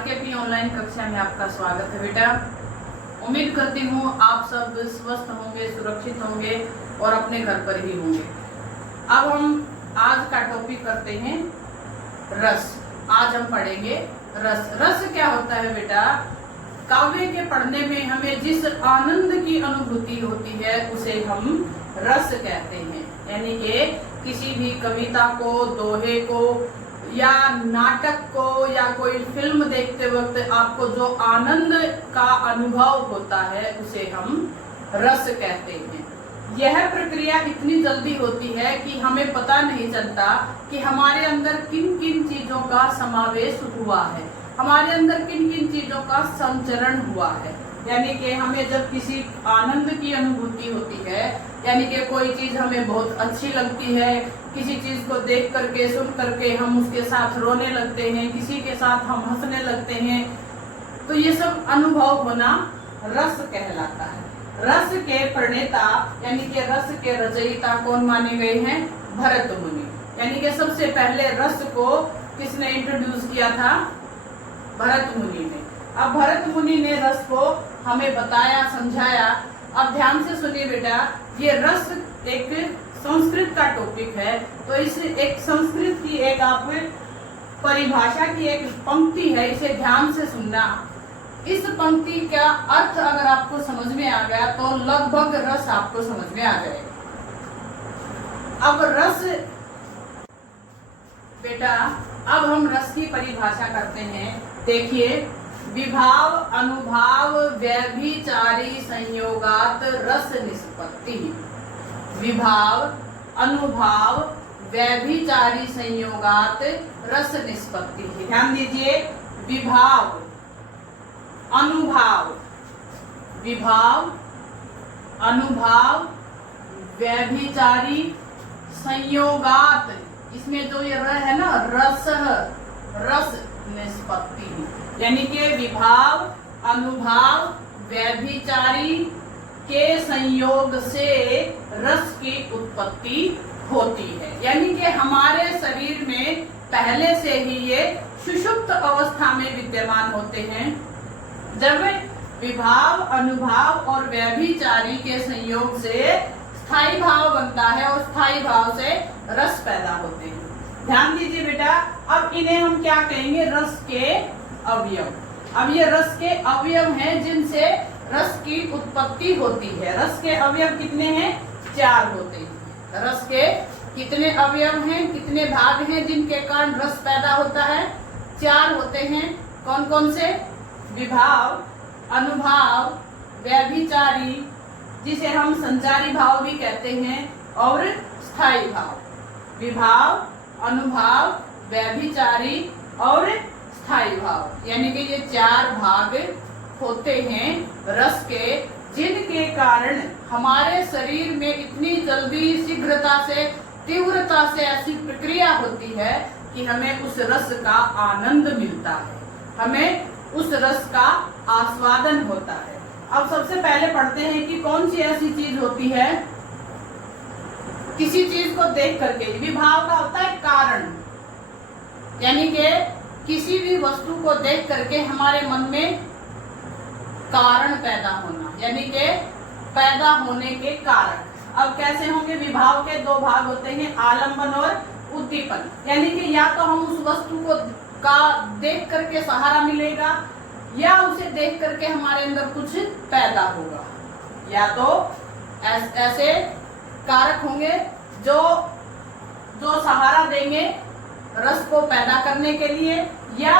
आरकेपी online कक्षा में आपका स्वागत है बेटा। उम्मीद करती हूँ आप सब स्वस्थ होंगे, सुरक्षित होंगे और अपने घर पर ही होंगे। अब हम आज का टॉपिक करते हैं रस। आज हम पढ़ेंगे रस। रस क्या होता है बेटा? काव्य के पढ़ने में हमें जिस आनंद की अनुभूति होती है उसे हम रस कहते हैं। यानी कि किसी भी कविता को, दोहे को या नाटक को या कोई फिल्म देखते वक्त आपको जो आनंद का अनुभव होता है उसे हम रस कहते हैं। यह प्रक्रिया इतनी जल्दी होती है कि हमें पता नहीं चलता कि हमारे अंदर किन किन चीजों का समावेश हुआ है, हमारे अंदर किन किन चीजों का संचरण हुआ है। यानी कि हमें जब किसी आनंद की अनुभूति होती है, यानी कि कोई चीज हमें बहुत अच्छी लगती है, किसी चीज को देख करके, सुन करके हम उसके साथ रोने लगते हैं, किसी के साथ हम हंसने लगते हैं, तो ये सब अनुभव होना रस कहलाता है। रस के प्रणेता यानी कि रस के रचयिता कौन माने गए हैं? भरत मुनि। यानी कि सबसे पहले रस को किसने इंट्रोड्यूस किया था? भरत मुनि ने। अब भरत मुनि ने रस को हमें बताया, समझाया। अब ध्यान से सुनिए बेटा, ये रस एक संस्कृत का टॉपिक है, तो इस एक संस्कृत की एक आप परिभाषा की एक पंक्ति है, इसे ध्यान से सुनना। इस पंक्ति का अर्थ अगर आपको समझ में आ गया तो लगभग रस आपको समझ में आ जाएगा। अब रस बेटा, अब हम रस की परिभाषा करते हैं। देखिए, विभाव, अनुभाव, व्यभिचारी संयोगात रस निष्पत्ति। विभाव, अनुभाव, व्यभिचारी संयोगात रस निष्पत्ति। ध्यान दीजिए, विभाव, अनुभाव, विभाव, अनुभाव, व्यभिचारी संयोगात, इसमें जो ये र है ना, रस, रस निष्पत्ति। यानी कि विभाव, अनुभाव, व्यभिचारी के संयोग से रस की उत्पत्ति होती है। यानी कि हमारे शरीर में पहले से ही ये सुषुप्त अवस्था में विद्यमान होते हैं। जब विभाव, अनुभाव और व्यभिचारी के संयोग से स्थायी भाव बनता है और स्थायी भाव से रस पैदा होते हैं। ध्यान दीजिए बेटा, अब इन्हें हम क्या कहेंगे? रस के अवयव। अब ये रस के अवयव हैं जिनसे रस की उत्पत्ति होती है। रस के अवयव कितने हैं? 4 होते हैं। रस के कितने अवयव हैं, कितने भाग हैं जिनके कारण रस पैदा होता है? 4 होते हैं। कौन कौन से? विभाव, अनुभाव, व्यभिचारी, जिसे हम संचारी भाव भी कहते हैं, और स्थायी भाव। विभाव, अनुभाव, व्यभिचारी और स्थायी भाव, यानी कि ये 4 भाग होते हैं रस के, जिनके कारण हमारे शरीर में इतनी जल्दी, शीघ्रता से, तीव्रता से ऐसी प्रक्रिया होती है कि हमें उस रस का आनंद मिलता है, हमें उस रस का आस्वादन होता है। अब सबसे पहले पढ़ते हैं कि कौन सी ऐसी चीज होती है किसी चीज को देख करके। विभाव का होता है कारण, यानी कि किसी भी वस्तु को देख करके हमारे मन में कारण पैदा होना, यानी कि पैदा होने के कारण। अब कैसे होंगे? विभाव के 2 भाग होते हैं, आलंबन और उद्दीपन। यानी कि या तो हम उस वस्तु को का देख करके सहारा मिलेगा, या उसे देख करके हमारे अंदर कुछ पैदा होगा। या तो ऐसे कारक होंगे जो सहारा देंगे रस को पैदा करने के लिए, या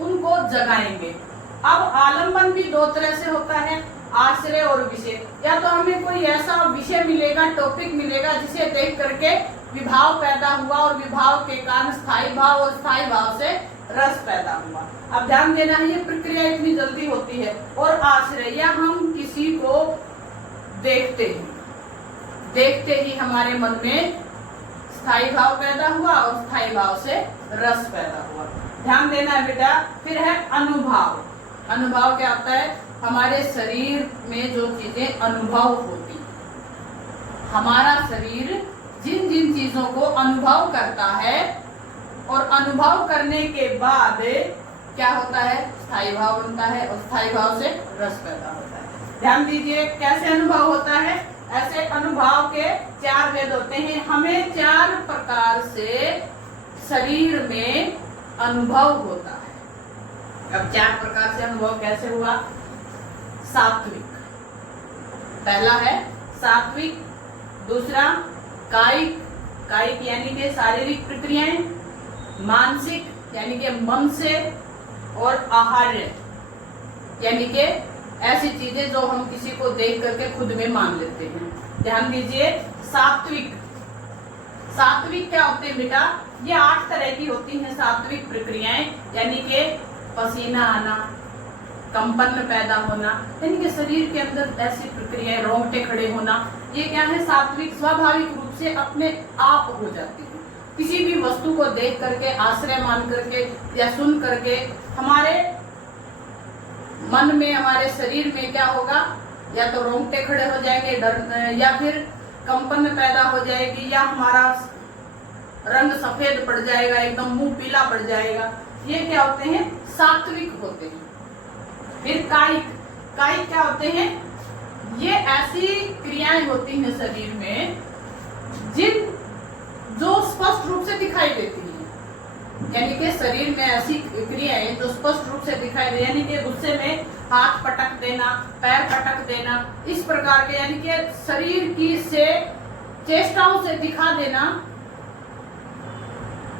उनको जगाएंगे। अब आलंबन भी 2 तरह से होता है, आश्रय और विषय। या तो हमें कोई ऐसा विषय मिलेगा, टॉपिक मिलेगा, जिसे देख करके विभाव पैदा हुआ और विभाव के कारण स्थायी भाव और स्थायी भाव से रस पैदा हुआ। अब ध्यान देना है, ये प्रक्रिया इतनी जल्दी होती है। और आश्रय, या हम किसी को देखते हैं, देखते ही हमारे मन में स्थायी भाव पैदा हुआ और स्थायी भाव से रस पैदा हुआ। ध्यान देना है बेटा। फिर है अनुभाव। अनुभाव क्या होता है? हमारे शरीर में जो चीजें अनुभव होती, हमारा शरीर जिन जिन चीजों को अनुभव करता है और अनुभव करने के बाद क्या होता है, स्थायी भाव बनता है और स्थायी भाव से रस पैदा होता है। ध्यान दीजिए कैसे अनुभव होता है। ऐसे अनुभव के 4 भेद होते हैं। हमें 4 प्रकार से शरीर में अनुभव होता है। अब 4 प्रकार से अनुभव कैसे हुआ। सात्विक, पहला है सात्विक, दूसरा कायिक, कायिक यानी कि शारीरिक प्रक्रियाएं, मानसिक यानी कि मन से, और आहार्य यानी कि ऐसी चीजें जो हम किसी को देख करके खुद में मान लेते हैं। ध्यान दीजिए सात्विक, सात्विक क्या होते हैं बेटा, ये 8 तरह की होती हैं सात्विक प्रक्रियाएं, यानी कि पसीना आना, कंपन पैदा होना, यानी कि शरीर के अंदर ऐसी प्रक्रियाएं, रोंगटे खड़े होना, ये क्या है सात्विक, स्वाभाविक रूप से अपने आप हो जाती है। किसी भी वस्तु को देख करके, आश्रय मान करके या सुन करके हमारे मन में, हमारे शरीर में क्या होगा, या तो रोंगटे खड़े हो जाएंगे, डर, या फिर कंपन पैदा हो जाएगी, या हमारा रंग सफेद पड़ जाएगा, एकदम मुंह पीला पड़ जाएगा। ये क्या होते हैं, सात्विक होते हैं। फिर कायिक, कायिक क्या होते हैं, ये ऐसी क्रियाएं होती हैं शरीर में जो स्पष्ट रूप से दिखाई देती हैं, यानी कि शरीर में ऐसी क्रियाएं जो स्पष्ट रूप से दिखाई दे, यानी कि गुस्से में हाथ पटक देना, पैर पटक देना, इस प्रकार के, यानी कि शरीर की से चेष्टाओं से दिखा देना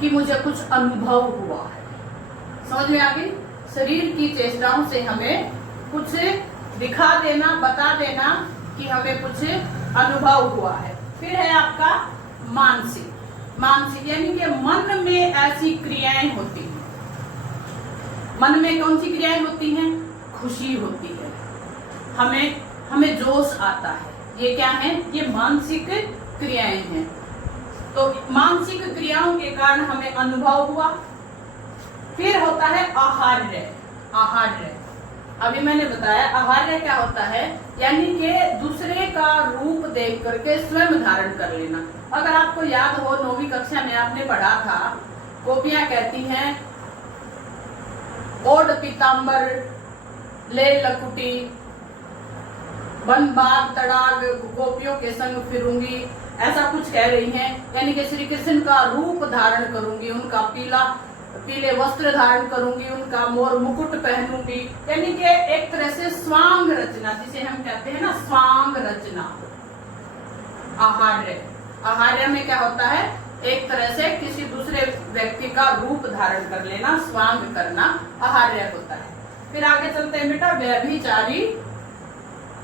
कि मुझे कुछ अनुभव हुआ है। समझ में आ गई। शरीर की चेष्टाओं से हमें कुछ दिखा देना, बता देना कि हमें कुछ अनुभव हुआ है। फिर है आपका मानसिक, मानसिक यानी कि मन में ऐसी क्रियाएं होती हैं। मन में कौन सी क्रियाएं होती हैं, खुशी होती है, हमें जोश आता है, ये क्या है, ये मानसिक क्रियाएं हैं। तो मानसिक क्रियाओं के कारण हमें अनुभव हुआ। फिर होता है आहार्य, आहार्य अभी मैंने बताया आहार्य क्या होता है, यानी कि दूसरे का रूप देख करके स्वयं धारण कर लेना। अगर आपको याद हो 9वीं कक्षा में आपने पढ़ा था, गोपियां कहती हैं ओढ़ पीताम्बर ले लकुटी, वन बाग तड़ाग गोपियों के संग फिरूंगी, ऐसा कुछ कह रही हैं। यानी कि श्री कृष्ण का रूप धारण करूंगी, उनका पीले वस्त्र धारण करूंगी, उनका मोर मुकुट पहनूंगी, यानी कि एक तरह से स्वांग रचना, जिसे हम कहते हैं ना स्वांग रचना। आहार्य, आहार्य में क्या होता है, एक तरह से किसी दूसरे व्यक्ति का रूप धारण कर लेना, स्वांग करना आहार्य होता है। फिर आगे चलते हैं बेटा, व्यभिचारी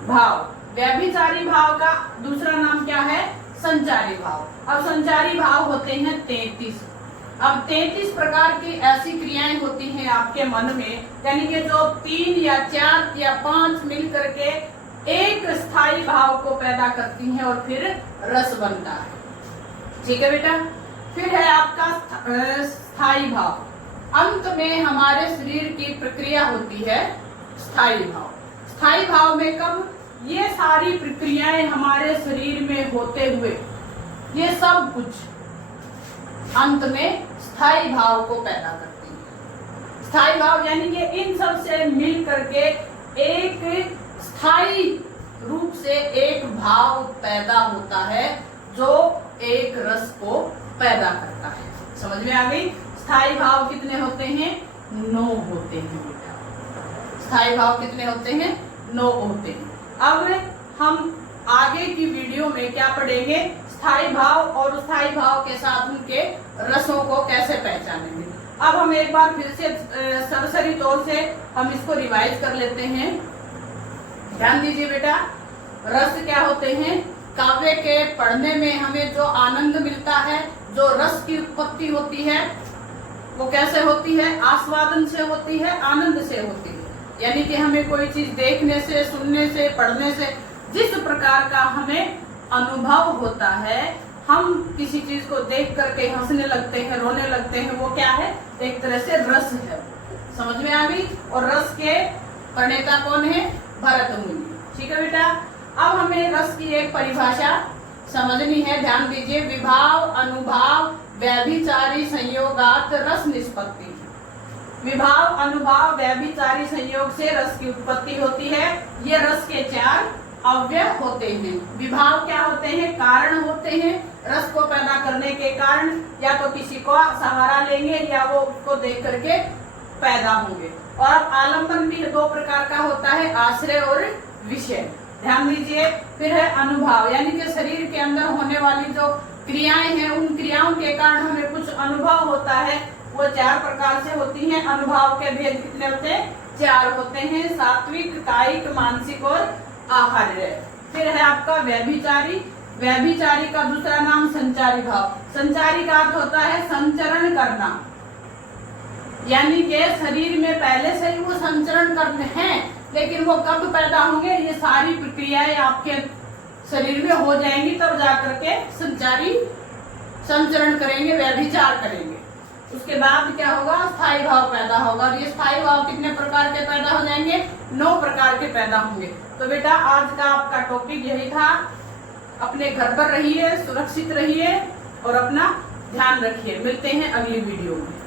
भाव। व्यभिचारी भाव का दूसरा नाम क्या है, संचारी भाव। अब संचारी भाव होते हैं 33। अब 33 प्रकार की ऐसी क्रियाएं होती हैं आपके मन में, यानी कि जो 3 या 4 या 5 मिल करके एक स्थायी भाव को पैदा करती हैं और फिर रस बनता है। ठीक है बेटा। फिर है आपका स्थायी भाव। अंत में हमारे शरीर की प्रक्रिया होती है स्थायी भाव। स्थायी भाव में कब, ये सारी प्रक्रियाएं हमारे शरीर में होते हुए ये सब कुछ अंत में स्थायी भाव को पैदा करती है। स्थायी भाव यानी कि इन सब से मिल करके एक स्थायी रूप से एक भाव पैदा होता है जो एक रस को पैदा करता है। समझ में आ गई। स्थायी भाव कितने होते हैं, 9 होते हैं बेटा। स्थायी भाव कितने होते हैं, 9 होते हैं। अब हम आगे की वीडियो में क्या पढ़ेंगे, स्थायी भाव और स्थायी भाव के साथ उनके रसों को कैसे पहचानेंगे। अब हम एक बार फिर से सरसरी तौर से हम इसको रिवाइज कर लेते हैं। ध्यान दीजिए बेटा, रस क्या होते हैं, काव्य के पढ़ने में हमें जो आनंद मिलता है, जो रस की उत्पत्ति होती है वो कैसे होती है, आस्वादन से होती है, आनंद से होती है। यानी कि हमें कोई चीज देखने से, सुनने से, पढ़ने से जिस प्रकार का हमें अनुभव होता है, हम किसी चीज को देख करके हंसने लगते हैं, रोने लगते हैं, वो क्या है, एक तरह से रस है। समझ में आ गई। और रस के प्रणेता कौन है, भरत मुनि। ठीक है बेटा। अब हमें रस की एक परिभाषा समझनी है। ध्यान दीजिए, विभाव अनुभाव व्यभिचारी संयोगात रस निष्पत्ति। विभाव, अनुभाव, व्यभिचारी संयोग से रस की उत्पत्ति होती है। ये रस के 4 अवयव होते हैं। विभाव क्या होते हैं? कारण होते हैं रस को पैदा करने के कारण, या तो किसी को सहारा लेंगे या वो उसको देख करके पैदा होंगे। और आलंबन भी 2 प्रकार का होता है, आश्रय और विषय। ध्यान दीजिए। फिर है अनुभव, यानी कि शरीर के अंदर होने वाली जो क्रियाएं हैं, उन क्रियाओं के कारण हमें कुछ अनुभव होता है। वो 4 प्रकार से होती हैं। अनुभव के भेद कितने होते हैं? 4 होते हैं, सात्विक, कायिक, मानसिक और आहार्य। फिर है आपका व्यभिचारी। व्यभिचारी का दूसरा नाम संचारी भाव। संचारी का अर्थ होता है संचरण करना, यानी कि शरीर में पहले से ही वो संचरण करते हैं, लेकिन वो कब पैदा होंगे? ये सारी प्रक्रियाएं आपके शरीर में हो जाएंगी, तब जाकर के संचारी संचरण करेंगे, व्यभिचार करेंगे। उसके बाद क्या होगा? स्थायी भाव पैदा होगा। और ये स्थायी भाव कितने प्रकार के पैदा हो जाएंगे? 9 प्रकार के पैदा होंगे। तो बेटा आज का आपका टॉपिक यही था। अपने घर पर रहिए, सुरक्षित रहिए और अपना ध्यान रखिए। मिलते हैं अगली वीडियो में।